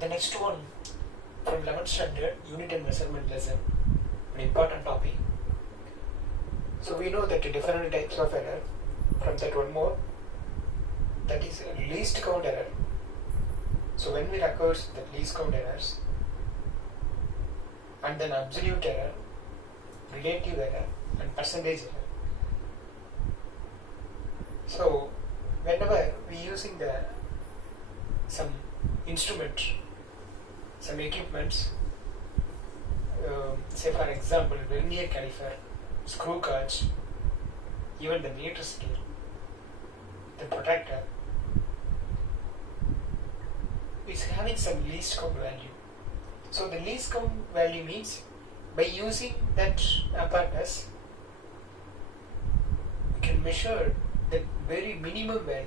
The next one from 11th standard, unit and measurement lesson, an important topic. So we know that different types of error. From that one more, that is least count error. So when we occurs the least count errors, and then absolute error, relative error, and percentage error. So whenever we using some instrument, some equipments, say for example vernier caliper, screw gauge, even the meter scale, the protractor is having some least count value. So the least count value means by using that apparatus we can measure the very minimum value.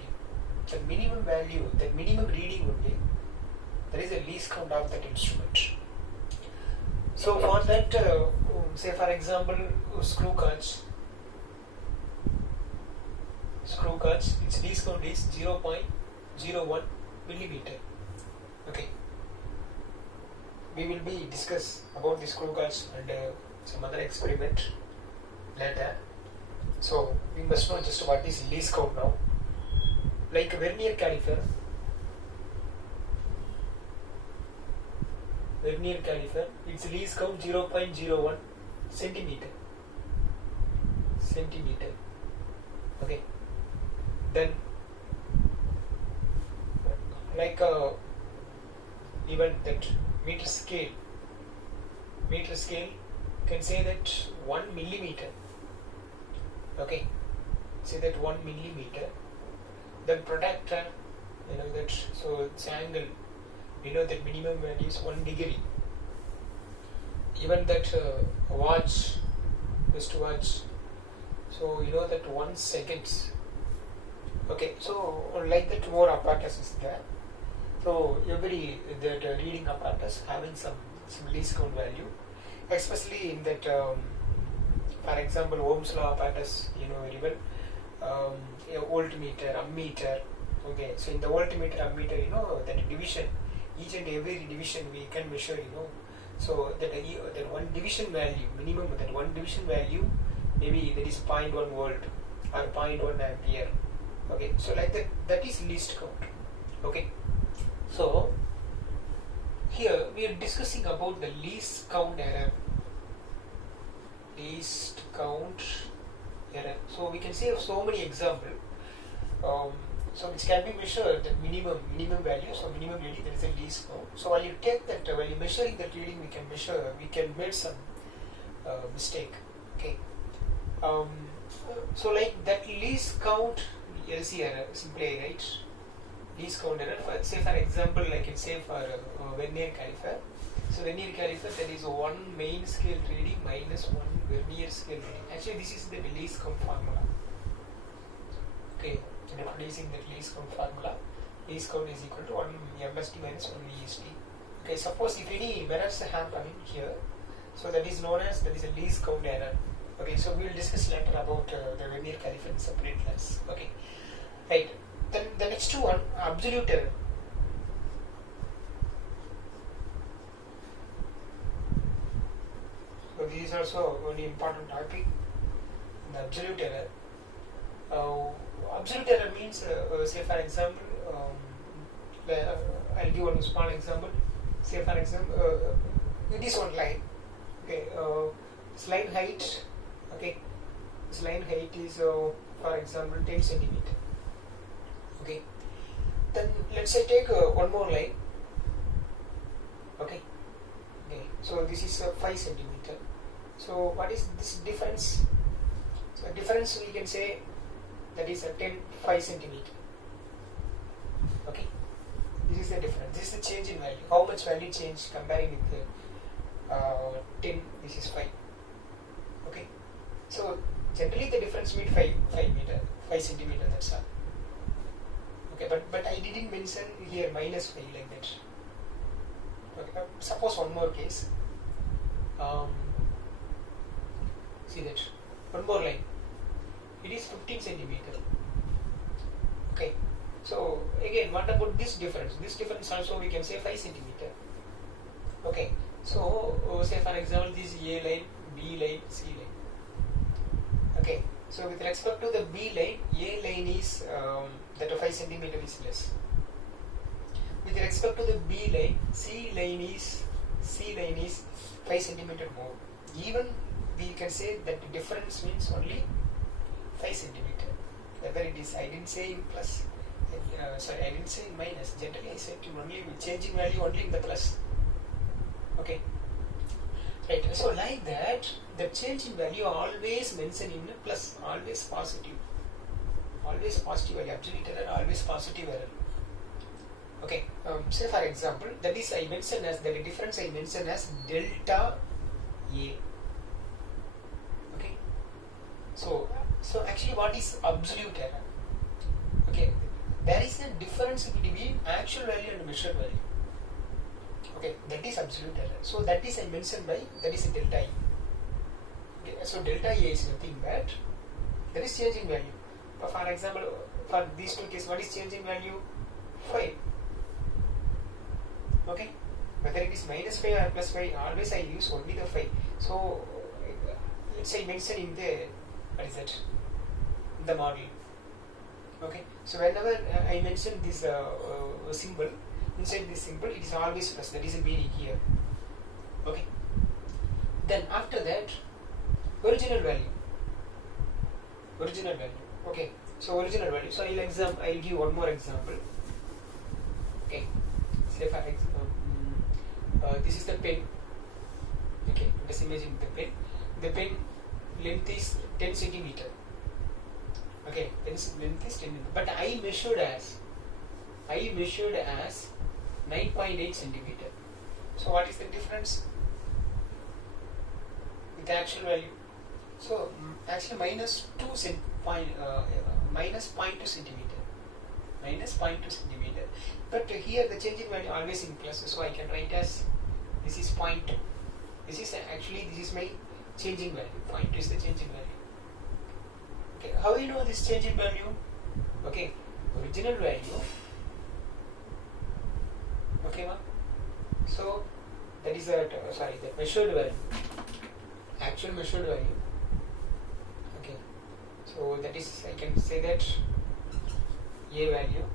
The minimum value, the minimum reading only, there is a least count of that instrument. So for that, say for example, screw gauge, its least count is 0.01 millimeter. Okay. We will be discuss about the screw gauge and some other experiment later. So we must know just what is least count now. Like vernier caliper, its least count 0.01 centimeter. Okay. Then like even that meter scale can say that 1 millimeter. Okay, say that 1 millimeter. Then protractor, you know that, so its angle, we know that minimum value is 1 degree. Even that wristwatch, so you know that 1 seconds. Okay, so like that more apparatus is there. So every that reading apparatus having some least count value, especially in that for example Ohm's law apparatus, you know very well, voltmeter, ammeter. Okay, so in the voltmeter, ammeter, you know that division, each and every division we can measure, you know. So that one division value, minimum that one division value, maybe that is 0.1 volt or 0.1 ampere. Okay, so like that is least count. Okay, so here we are discussing about the least count error. So we can say so many examples. So which can be measured the minimum value. So minimum reading, there is a least count. So while you take that, while you measuring that reading, we can make some mistake. Okay. So like that least count LC error, simply right? Least count error. Say for example, I can say for vernier caliper. So vernier caliper, there is one main scale reading minus one vernier scale reading. Actually, this is the least count formula. Okay, replacing that least count formula. Least count is equal to 1 MSD minus 1 VSD. Okay, suppose if any errors happen here, so that is known as a least count error. Okay, so we will discuss later about the vernier caliper in separate class. Okay, right. Then the next one, absolute error. So this is also a very important topic. The absolute error. Absolute error means, say for example, I'll give one small example. Say for example, it is one line. Okay, this line height. Okay, this line height is for example 10 centimeter. Okay, then let's say take one more line. Okay, so this is 5 centimeter. So what is this difference? So difference we can say that is 5 centimeter. Okay, this is the difference. This is the change in value. How much value change comparing with the 10? This is 5. Okay, so generally the difference means 5 centimeter. That's all. Okay, but I didn't mention here minus 5 like that. Okay, suppose one more case. See that one more line. It is 15 centimeter. Okay, So again, what about this difference? This difference also we can say 5 centimeter. Okay. So say for example, this A line, B line, C line. Okay. So with respect to the B line, A line is that 5 centimeter is less. With respect to the B line, C line is 5 centimeter more. Even we can say that the difference means only 5 centimeter. Whether it is, I didn't say in plus, sorry, I didn't say in minus. Generally, I said only changing value only in the plus. Okay. Right. So like that, the change in value always mentioned in the plus, always positive. Always positive value, absolute error, always positive error. Okay. Say for example, that is I mentioned as the difference I mentioned as delta A. Okay. So actually, what is absolute error? Okay. There is a difference between actual value and measured value. Okay, that is absolute error. So that is I mentioned by that is a delta E. Okay, so delta E is nothing but that is changing value. For example, for these two cases, what is changing value? 5. Okay, whether it is minus 5 or plus 5, always I use only the 5. So let's say mention in the what is that? The model. Okay, so whenever I mention this symbol, inside this symbol it is always plus, that is a meaning here. Okay, then after that original value. Okay, so original value. So I'll give one more example. Okay, say for example, this is the pen. Okay, just imagine the pen. The pen length is 10 centimeter. Okay, length is 10 centimeter. But I measured as 9.8 centimeter. So what is the difference with the actual value? So actually minus 0.2 centimeter. Minus 0.2 centimeter. But here the change in value always in plus. So I can write as this is 0.2. This is my changing value. 0.2 is the changing value. Okay, how you know this change in value? Okay, original value. Okay, ma? So that is the measured value, actual measured value. Okay, so that is I can say that A value,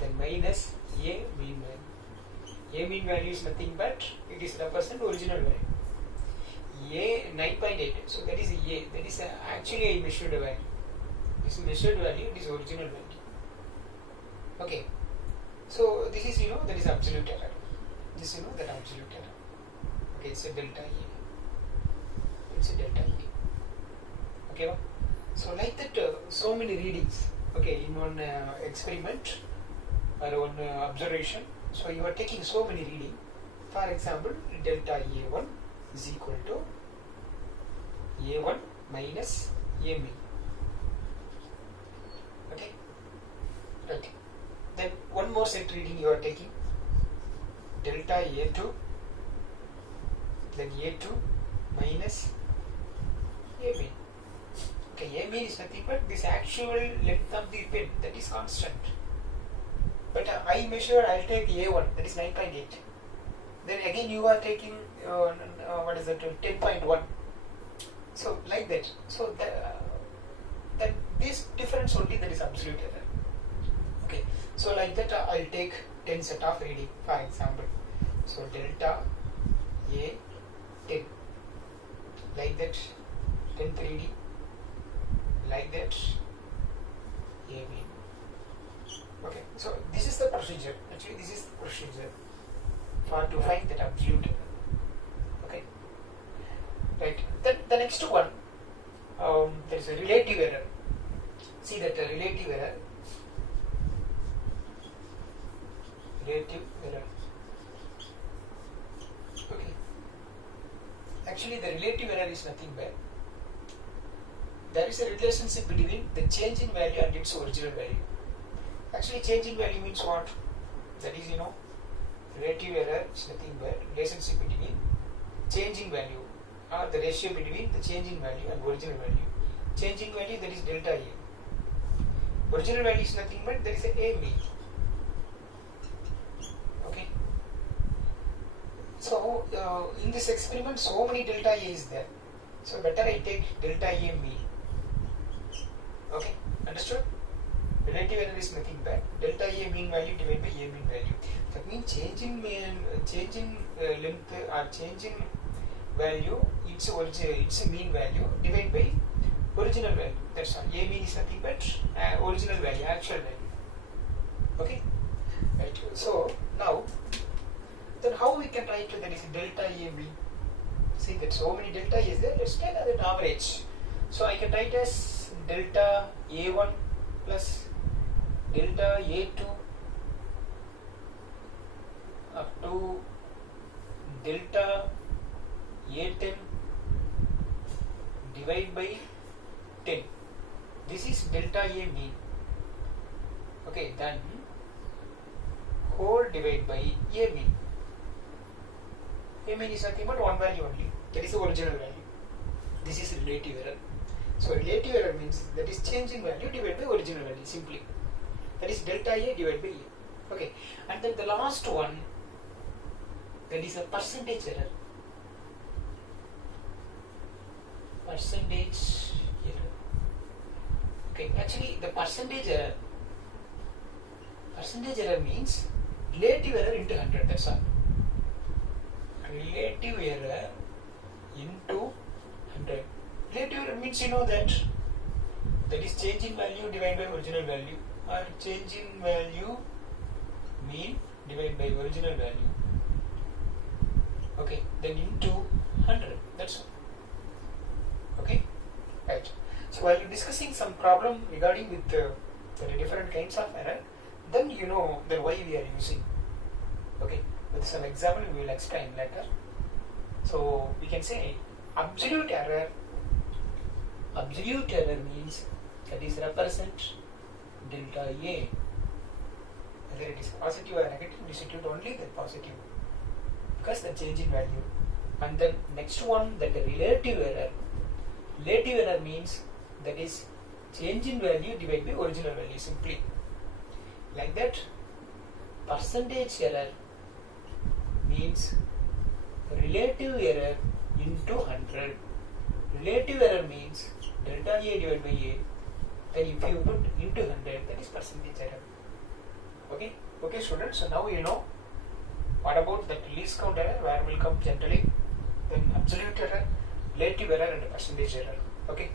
then minus A mean value. A mean value is nothing but it is represent original value. A 9.8, so that is A. That is actually a measured value. This measured value, it is original value. Okay. So this is that is absolute error. This that absolute error. Okay, it's a delta E. Okay, so like that, so many readings. Okay, in one experiment or one observation. So you are taking so many reading. For example, delta A1 is equal to A1 minus A mean. Okay, right. Then one more set reading you are taking, delta A2, then A2 minus A mean. Okay, A mean is nothing but this actual length of the pen, that is constant. But I measure, I'll take A1, that is 9.8. Then again you are taking, 10.1. So like that. So that this difference only, that is absolute error. Okay, so like that I'll take 10 set of reading, for example. So delta A 10, like that 10th reading, like that A mean. Okay, so this is the procedure. Actually, this is the procedure to find that absolute error. Okay, right. Then the next one, there is a relative error. See that relative error. Okay. Actually, the relative error is nothing but there is a relationship between the change in value and its original value. Actually, change in value means what? That is, relative error is nothing but relationship between changing value or the ratio between the changing value and original value. Changing value, that is delta A. Original value is nothing but there is a mean. Okay. So in this experiment, so many delta A is there. So better I take delta A mean. Okay, understood? Relative error is nothing but delta A mean value divided by A mean value. That means change in length or change in value, its mean value divided by original value. That's all. A mean is nothing but original value, actual value. Okay, right. So now, then how we can write that is delta A mean? See that so many delta is there. Let's take that average. So I can write as delta A1 plus delta A2 up to delta A10 divided by 10. This is delta A mean. Okay, then whole divided by A mean. A mean is nothing but one value only. That is the original value. This is relative error. So relative error means that is change in value divided by original value simply. That is delta A divided by A. Okay, and then the last one, that is a percentage error. Percentage error. Okay, actually the percentage error means relative error into 100. That's all. Relative error into 100. Relative error means you know that is change in value divided by original value, or change in value mean divided by original value. Okay, then into 100. That's all. Okay, right. So while discussing some problem regarding with the different kinds of error, then you know that why we are using. Okay, with some example we will explain later. So we can say absolute error. Absolute error means that is represent delta A. Whether it is positive or negative, institute only the positive because the change in value. And then next one, that the relative error. Relative error means that is change in value divided by original value simply. Like that, percentage error means relative error into 100. Relative error means delta A divided by A. Then if you put into 100, that is percentage error. Okay, okay students, so now you know what about that least count error, where will come generally, then absolute error, relative error and percentage error. Okay.